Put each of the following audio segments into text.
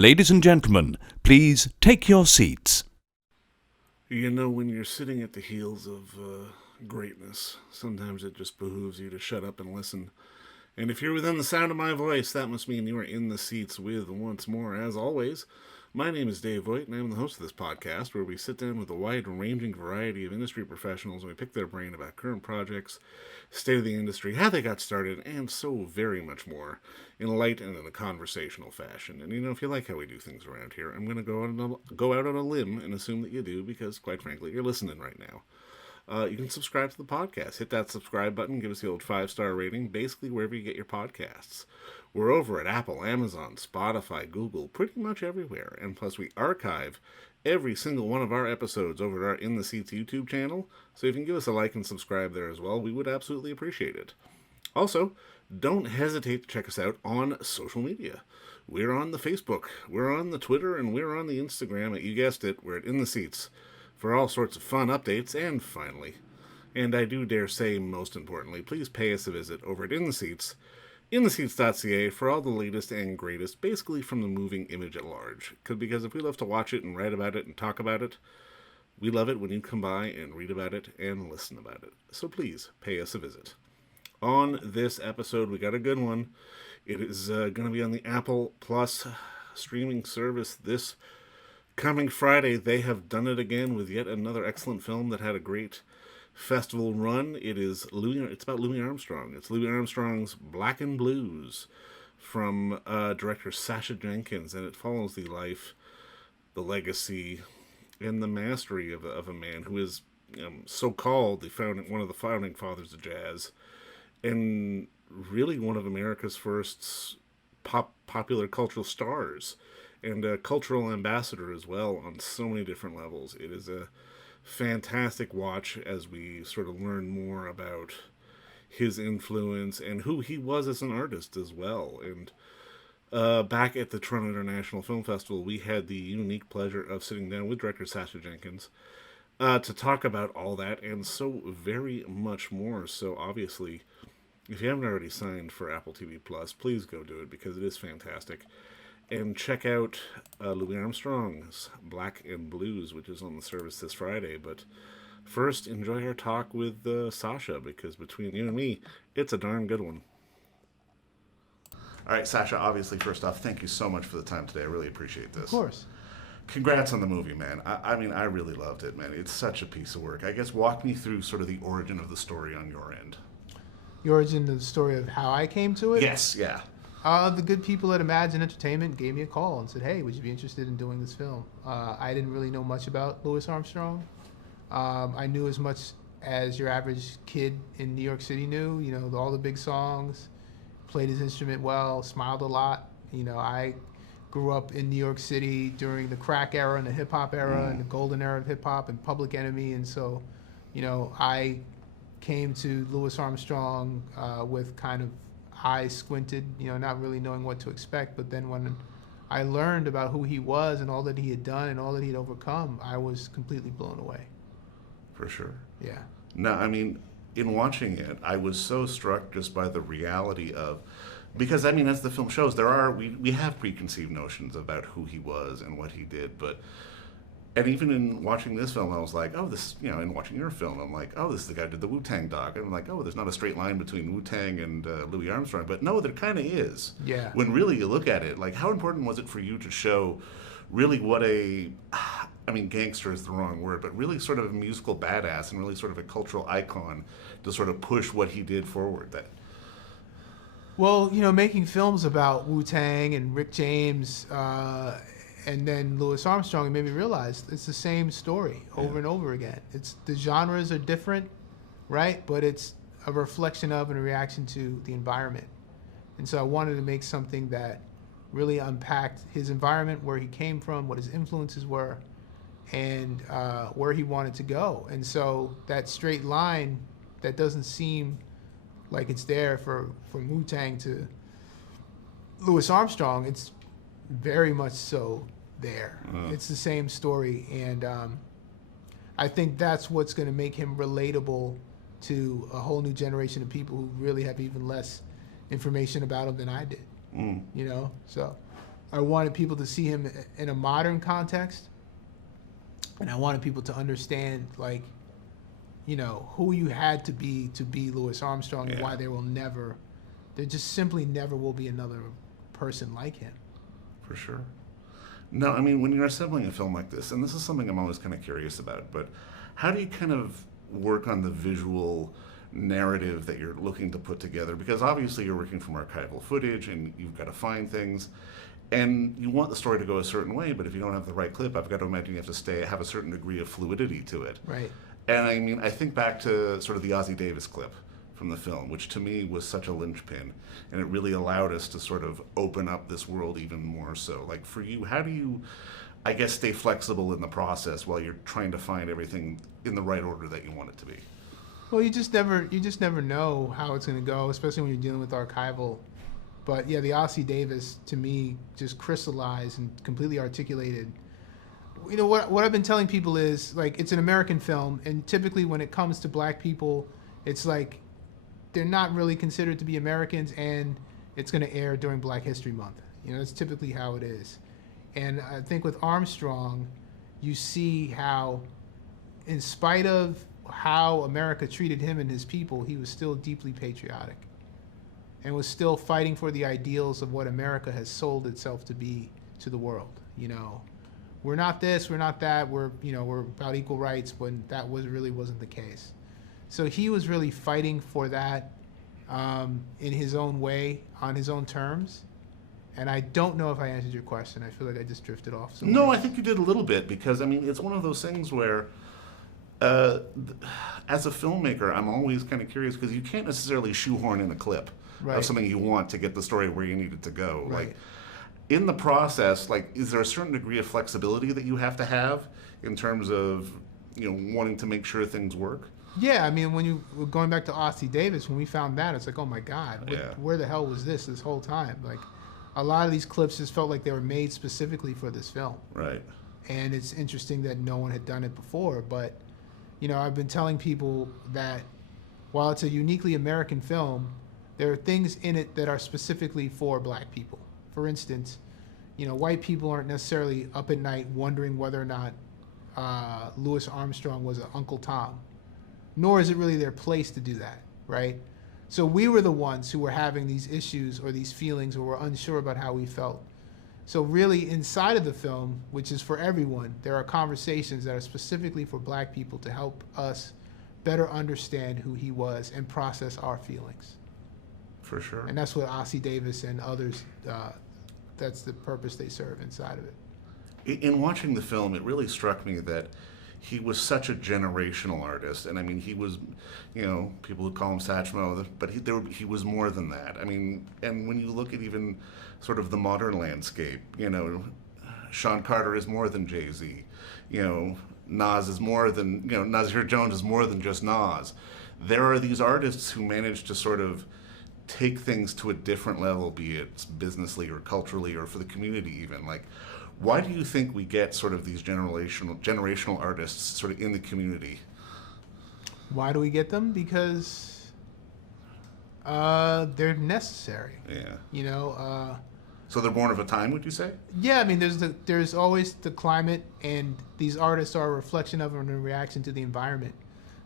Ladies and gentlemen, please take your seats. You know, when you're sitting at the heels of greatness, sometimes it just behooves you to shut up and listen. And if you're within the sound of my voice, that must mean you are in the seats with, once more, as always, my name is Dave Voigt, and I'm the host of this podcast, where we sit down with a wide-ranging variety of industry professionals and we pick their brain about current projects, state of the industry, how they got started, and so very much more, in a light and in a conversational fashion. And you know, if you like how we do things around here, I'm going to go out on a limb and assume that you do, because quite frankly, you're listening right now. You can subscribe to the podcast. Hit that subscribe button. Give us the old 5-star rating, basically wherever you get your podcasts. We're over at Apple, Amazon, Spotify, Google, pretty much everywhere. And plus, we archive every single one of our episodes over at our In the Seats YouTube channel. So if you can give us a like and subscribe there as well, we would absolutely appreciate it. Also, don't hesitate to check us out on social media. We're on the Facebook, we're on the Twitter, and we're on the Instagram. You guessed it, we're at In the Seats, for all sorts of fun updates. And finally, and I do dare say most importantly, please pay us a visit over at In the Seats, intheseats.ca, for all the latest and greatest, basically from the moving image at large. Because if we love to watch it and write about it and talk about it, we love it when you come by and read about it and listen about it. So please pay us a visit. On this episode, we got a good one. It is going to be on the Apple Plus streaming service this coming Friday. They have done it again with yet another excellent film that had a great festival run. It's about Louis Armstrong. It's Louis Armstrong's Black Blues from director Sacha Jenkins, and it follows the life, the legacy, and the mastery of a man who is so-called one of the founding fathers of jazz, and really one of America's first popular cultural stars, and a cultural ambassador as well on so many different levels. It is a fantastic watch as we sort of learn more about his influence and who he was as an artist as well. And back at the Toronto International Film Festival, we had the unique pleasure of sitting down with director Sacha Jenkins to talk about all that and so very much more. So obviously, if you haven't already signed for Apple TV Plus, please go do it, because it is fantastic. And check out Louis Armstrong's Black Blues, which is on the service this Friday. But first, enjoy our talk with Sacha, because between you and me, it's a darn good one. All right, Sacha, obviously, first off, thank you so much for the time today. I really appreciate this. Of course. Congrats on the movie, man. I mean, I really loved it, man. It's such a piece of work. I guess walk me through sort of the origin of the story on your end. The origin of the story of how I came to it? Yes, yeah. The good people at Imagine Entertainment gave me a call and said, hey, would you be interested in doing this film? I didn't really know much about Louis Armstrong. I knew as much as your average kid in New York City knew, you know, all the big songs, played his instrument well, smiled a lot. You know, I grew up in New York City during the crack era and the hip-hop era and the golden era of hip-hop and Public Enemy. And so, you know, I came to Louis Armstrong with kind of eyes squinted, you know, not really knowing what to expect. But then when I learned about who he was and all that he had done and all that he'd overcome, I was completely blown away. For sure. Yeah. No, I mean, in watching it, I was so struck just by the reality of, because I mean, as the film shows, we have preconceived notions about who he was and what he did, and even in watching this film, I was like, oh, this, you know, in watching your film, I'm like, oh, this is the guy who did the Wu-Tang doc. And I'm like, oh, there's not a straight line between Wu-Tang and Louis Armstrong. But no, there kind of is. Yeah. When really you look at it, like, how important was it for you to show really what I mean, gangster is the wrong word, but really sort of a musical badass and really sort of a cultural icon to sort of push what he did forward? Well, you know, making films about Wu-Tang and Rick James, and then Louis Armstrong, it made me realize it's the same story over and over again. It's the genres are different, right? But it's a reflection of and a reaction to the environment. And so I wanted to make something that really unpacked his environment, where he came from, what his influences were, and where he wanted to go. And so that straight line that doesn't seem like it's there from Wu-Tang to Louis Armstrong, it's very much so there. It's the same story, and I think that's what's going to make him relatable to a whole new generation of people who really have even less information about him than I did. You know, so I wanted people to see him in a modern context, and I wanted people to understand, like, you know, who you had to be Louis Armstrong, and why there just simply never will be another person like him. For sure. No, I mean, when you're assembling a film like this, and this is something I'm always kind of curious about, but how do you kind of work on the visual narrative that you're looking to put together? Because obviously you're working from archival footage and you've got to find things, and you want the story to go a certain way, but if you don't have the right clip, I've got to imagine you have to have a certain degree of fluidity to it. Right. And I mean, I think back to sort of the Ossie Davis clip from the film, which to me was such a linchpin, and it really allowed us to sort of open up this world even more so. Like, for you, how do you, I guess, stay flexible in the process while you're trying to find everything in the right order that you want it to be? Well, you just never know how it's going to go, especially when you're dealing with archival. But yeah, the Ossie Davis, to me, just crystallized and completely articulated. You know, what I've been telling people is, like, it's an American film, and typically when it comes to black people, it's like they're not really considered to be Americans, and it's going to air during Black History Month. You know, that's typically how it is. And I think with Armstrong, you see how, in spite of how America treated him and his people, he was still deeply patriotic and was still fighting for the ideals of what America has sold itself to be to the world. You know, we're not this, we're not that, we're about equal rights, when that wasn't the case. So he was really fighting for that in his own way, on his own terms. And I don't know if I answered your question. I feel like I just drifted off somewhere. No, I think you did a little bit, because, I mean, it's one of those things where, as a filmmaker, I'm always kind of curious, because you can't necessarily shoehorn in a clip of something you want to get the story where you need it to go. Right. Like, in the process, like, is there a certain degree of flexibility that you have to have in terms of, you know, wanting to make sure things work? Yeah, I mean, when you were going back to Ossie Davis, when we found that, it's like, oh my God, Yeah. where the hell was this whole time? Like, a lot of these clips just felt like they were made specifically for this film. Right. And it's interesting that no one had done it before. But, you know, I've been telling people that while it's a uniquely American film, there are things in it that are specifically for black people. For instance, you know, white people aren't necessarily up at night wondering whether or not Louis Armstrong was an Uncle Tom, nor is it really their place to do that, right? So we were the ones who were having these issues or these feelings, or were unsure about how we felt. So really, inside of the film, which is for everyone, there are conversations that are specifically for black people to help us better understand who he was and process our feelings. For sure. And that's what Ossie Davis and others, that's the purpose they serve inside of it. In watching the film, it really struck me that he was such a generational artist. And I mean, he was, you know, people would call him Satchmo, but he was more than that. I mean, and when you look at even sort of the modern landscape, you know, Sean Carter is more than Jay-Z. You know, Nas is more than, you know, Nasir Jones is more than just Nas. There are these artists who manage to sort of take things to a different level, be it businessly or culturally or for the community even. Like, why do you think we get sort of these generational artists sort of in the community? Why do we get them? Because they're necessary. Yeah. You know. So they're born of a time, would you say? Yeah, I mean, there's always the climate, and these artists are a reflection of and a reaction to the environment.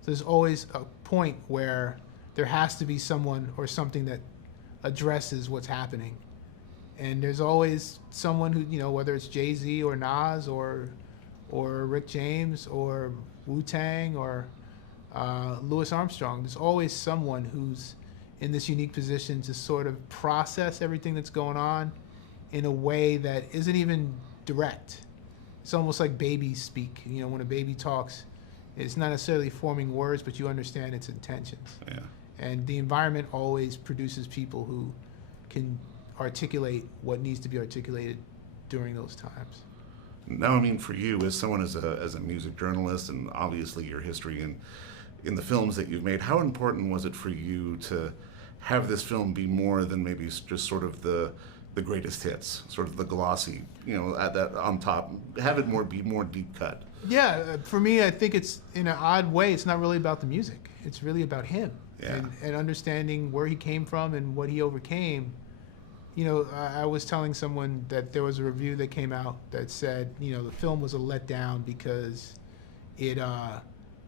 So there's always a point where there has to be someone or something that addresses what's happening. And there's always someone who, you know, whether it's Jay-Z or Nas or Rick James or Wu-Tang or Louis Armstrong, there's always someone who's in this unique position to sort of process everything that's going on in a way that isn't even direct. It's almost like babies speak. You know, when a baby talks, it's not necessarily forming words, but you understand its intentions. Yeah. And the environment always produces people who can articulate what needs to be articulated during those times. Now, I mean, for you, as someone as a music journalist, and obviously your history in the films that you've made, how important was it for you to have this film be more than maybe just sort of the greatest hits, sort of the glossy, you know, at that on top, have it be more deep cut? Yeah, for me, I think it's, in an odd way, it's not really about the music. It's really about him. Yeah. And understanding where he came from and what he overcame. I was telling someone that there was a review that came out that said, the film was a letdown because it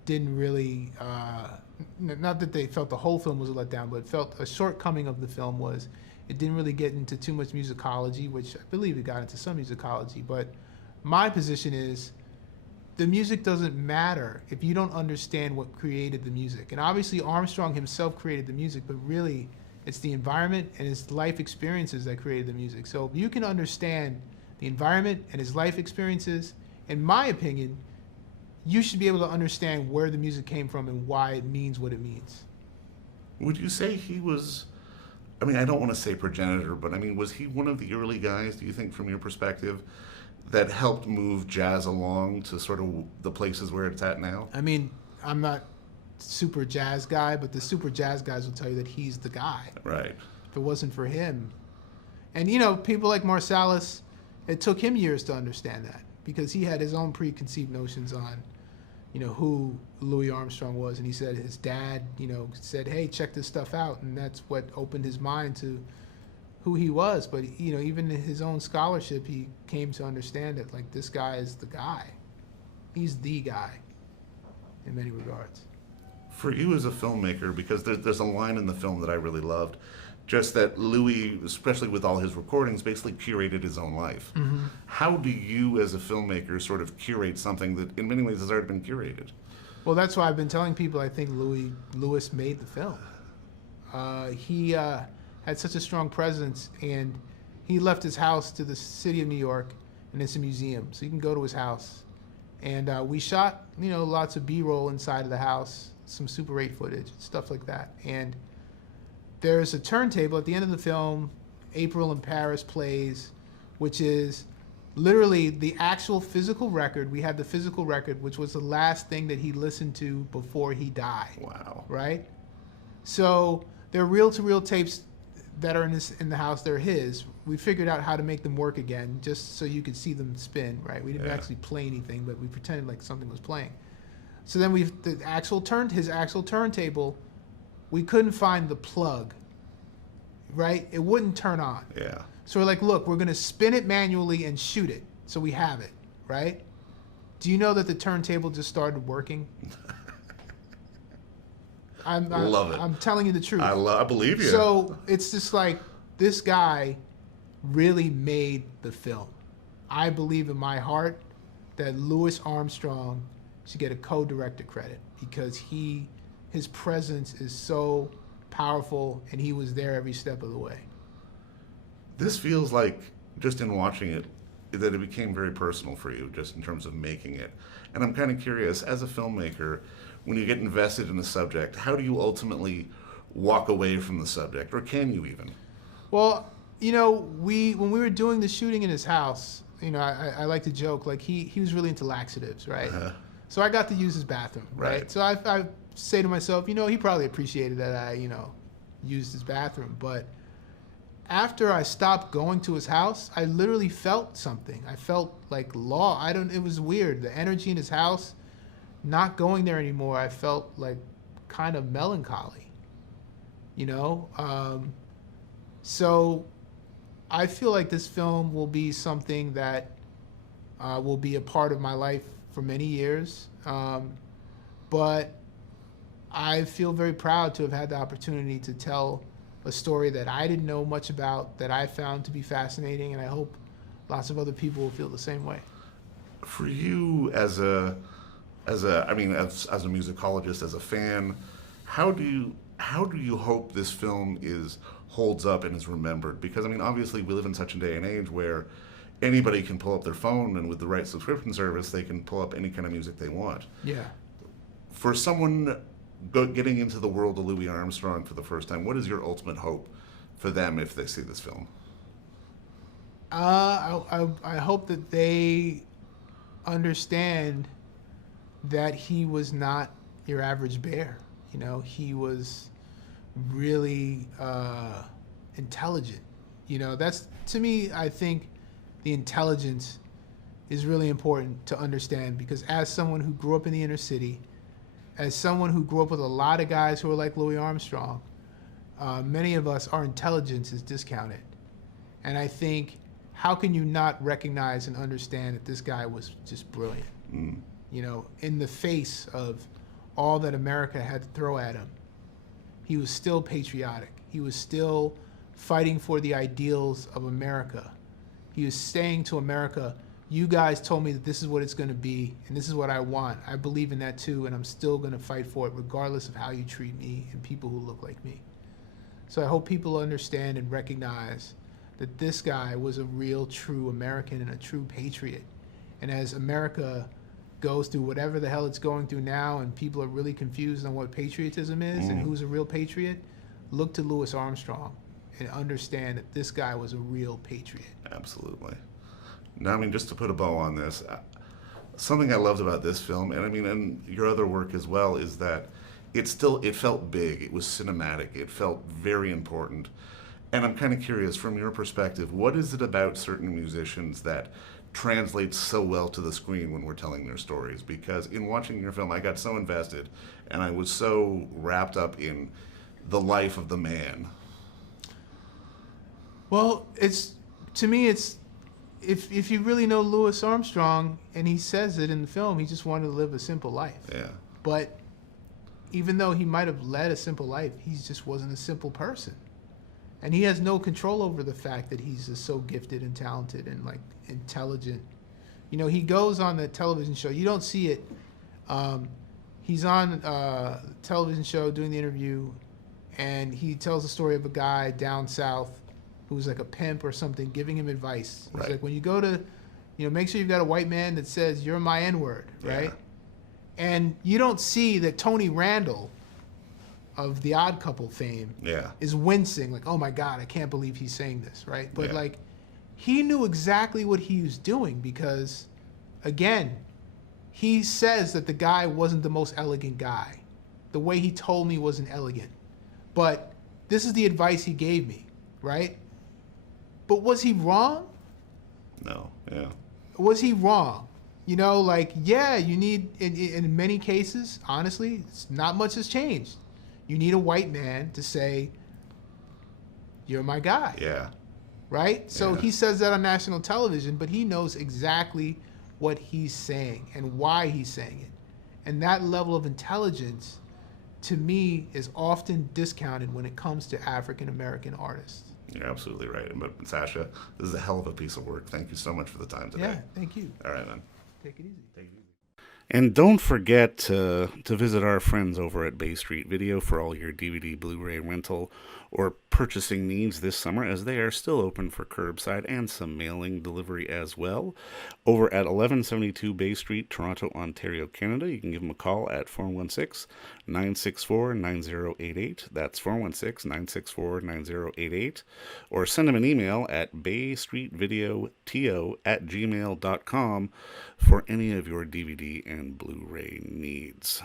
didn't really, not that they felt the whole film was a letdown, but felt a shortcoming of the film was it didn't really get into too much musicology, which I believe it got into some musicology. But my position is the music doesn't matter if you don't understand what created the music. And obviously Armstrong himself created the music, but really it's the environment and his life experiences that created the music. So if you can understand the environment and his life experiences, in my opinion, you should be able to understand where the music came from and why it means what it means. Would you say he was, I mean, I don't want to say progenitor, but I mean, was he one of the early guys, do you think, from your perspective, that helped move jazz along to sort of the places where it's at now? I mean, I'm not super jazz guy, but the super jazz guys will tell you that he's the guy. Right. If it wasn't for him. And, people like Marsalis, it took him years to understand that because he had his own preconceived notions on, who Louis Armstrong was. And he said his dad, said, hey, check this stuff out. And that's what opened his mind to who he was. But, even in his own scholarship, he came to understand that, like, this guy is the guy. He's the guy in many regards. For you as a filmmaker, because there's a line in the film that I really loved, just that Louis, especially with all his recordings, basically curated his own life. Mm-hmm. How do you as a filmmaker sort of curate something that in many ways has already been curated? Well, that's why I've been telling people I think Louis made the film. He had such a strong presence, and he left his house to the city of New York, and it's a museum, so you can go to his house. And we shot, lots of B-roll inside of the house, some Super 8 footage, stuff like that. And there's a turntable at the end of the film, April in Paris plays, which is literally the actual physical record. We had the physical record, which was the last thing that he listened to before he died. Wow. Right? So they're reel-to-reel tapes that are in the house. They're his. We figured out how to make them work again, just so you could see them spin, right? We didn't actually play anything, but we pretended like something was playing. So then his actual turntable, we couldn't find the plug, right? It wouldn't turn on. Yeah. So we're like, look, we're going to spin it manually and shoot it. So we have it, right? Do you know that the turntable just started working? Love it. I'm telling you the truth. I believe you. So it's just like, this guy really made the film. I believe in my heart that Louis Armstrong should get a co-director credit because his presence is so powerful and he was there every step of the way. This feels like, just in watching it, that it became very personal for you, just in terms of making it. And I'm kind of curious, as a filmmaker, when you get invested in a subject, how do you ultimately walk away from the subject, or can you even? Well, when we were doing the shooting in his house, I like to joke, like he was really into laxatives, right? Uh-huh. So I got to use his bathroom, right? So I say to myself, he probably appreciated that I, used his bathroom. But after I stopped going to his house, I literally felt something. I felt like it was weird. The energy in his house, not going there anymore, I felt like kind of melancholy, So I feel like this film will be something that will be a part of my life for many years. But I feel very proud to have had the opportunity to tell a story that I didn't know much about, that I found to be fascinating, and I hope lots of other people will feel the same way. For you as a musicologist, as a fan, how do you hope this film holds up and is remembered? Because obviously we live in such a day and age where anybody can pull up their phone, and with the right subscription service, they can pull up any kind of music they want. Yeah. For someone getting into the world of Louis Armstrong for the first time, what is your ultimate hope for them if they see this film? I hope that they understand that he was not your average bear. He was really intelligent. That's, to me, I think the intelligence is really important to understand, because as someone who grew up in the inner city, as someone who grew up with a lot of guys who are like Louis Armstrong, many of us, our intelligence is discounted. And I think, how can you not recognize and understand that this guy was just brilliant? You know, in the face of all that America had to throw at him, he was still patriotic. He was still fighting for the ideals of America. He was saying to America, you guys told me that this is what it's going to be, and this is what I want. I believe in that too, and I'm still going to fight for it regardless of how you treat me and people who look like me. So I hope people understand and recognize that this guy was a real, true American and a true patriot. And as America goes through whatever the hell it's going through now, and people are really confused on what patriotism is and who's a real patriot, look to Louis Armstrong and understand that this guy was a real patriot. Absolutely. Now, I mean, just to put a bow on this, something I loved about this film, and I mean, and your other work as well, is that it felt big. It was cinematic. It felt very important. And I'm kind of curious, from your perspective, what is it about certain musicians that translates so well to the screen when we're telling their stories? Because in watching your film, I got so invested, and I was so wrapped up in the life of the man. Well, to me, if you really know Louis Armstrong, and he says it in the film, he just wanted to live a simple life. Yeah. But even though he might have led a simple life, he just wasn't a simple person. And he has no control over the fact that he's just so gifted and talented and like intelligent. You know, he goes on the television show. You don't see it. He's on a television show doing the interview, and he tells the story of a guy down south who's like a pimp or something, giving him advice. He's Right. like, when you go to, you know, make sure you've got a white man that says, you're my N-word, right? Yeah. And you don't see that Tony Randall of the Odd Couple fame Yeah. is wincing, like, oh my God, I can't believe he's saying this, right? But Yeah. like, he knew exactly what he was doing because, again, he says that the guy wasn't the most elegant guy. The way he told me wasn't elegant. But this is the advice he gave me, right? But was he wrong? No. Yeah. Was he wrong? You know, like, yeah, you need, in many cases, honestly, not much has changed. You need a white man to say, you're my guy, Yeah. right? So Yeah. he says that on national television, but he knows exactly what he's saying and why he's saying it. And that level of intelligence, to me, is often discounted when it comes to African American artists. You're absolutely right. But Sacha, this is a hell of a piece of work. Thank you so much for the time today. Yeah, thank you. All right, man. Take it easy. And don't forget to visit our friends over at Bay Street Video for all your DVD, Blu-ray rental, or purchasing needs this summer, as they are still open for curbside and some mailing delivery as well. Over at 1172 Bay Street, Toronto, Ontario, Canada, you can give them a call at 416-964-9088. That's 416-964-9088. Or send them an email at baystreetvideoto@gmail.com for any of your DVD and Blu-ray needs.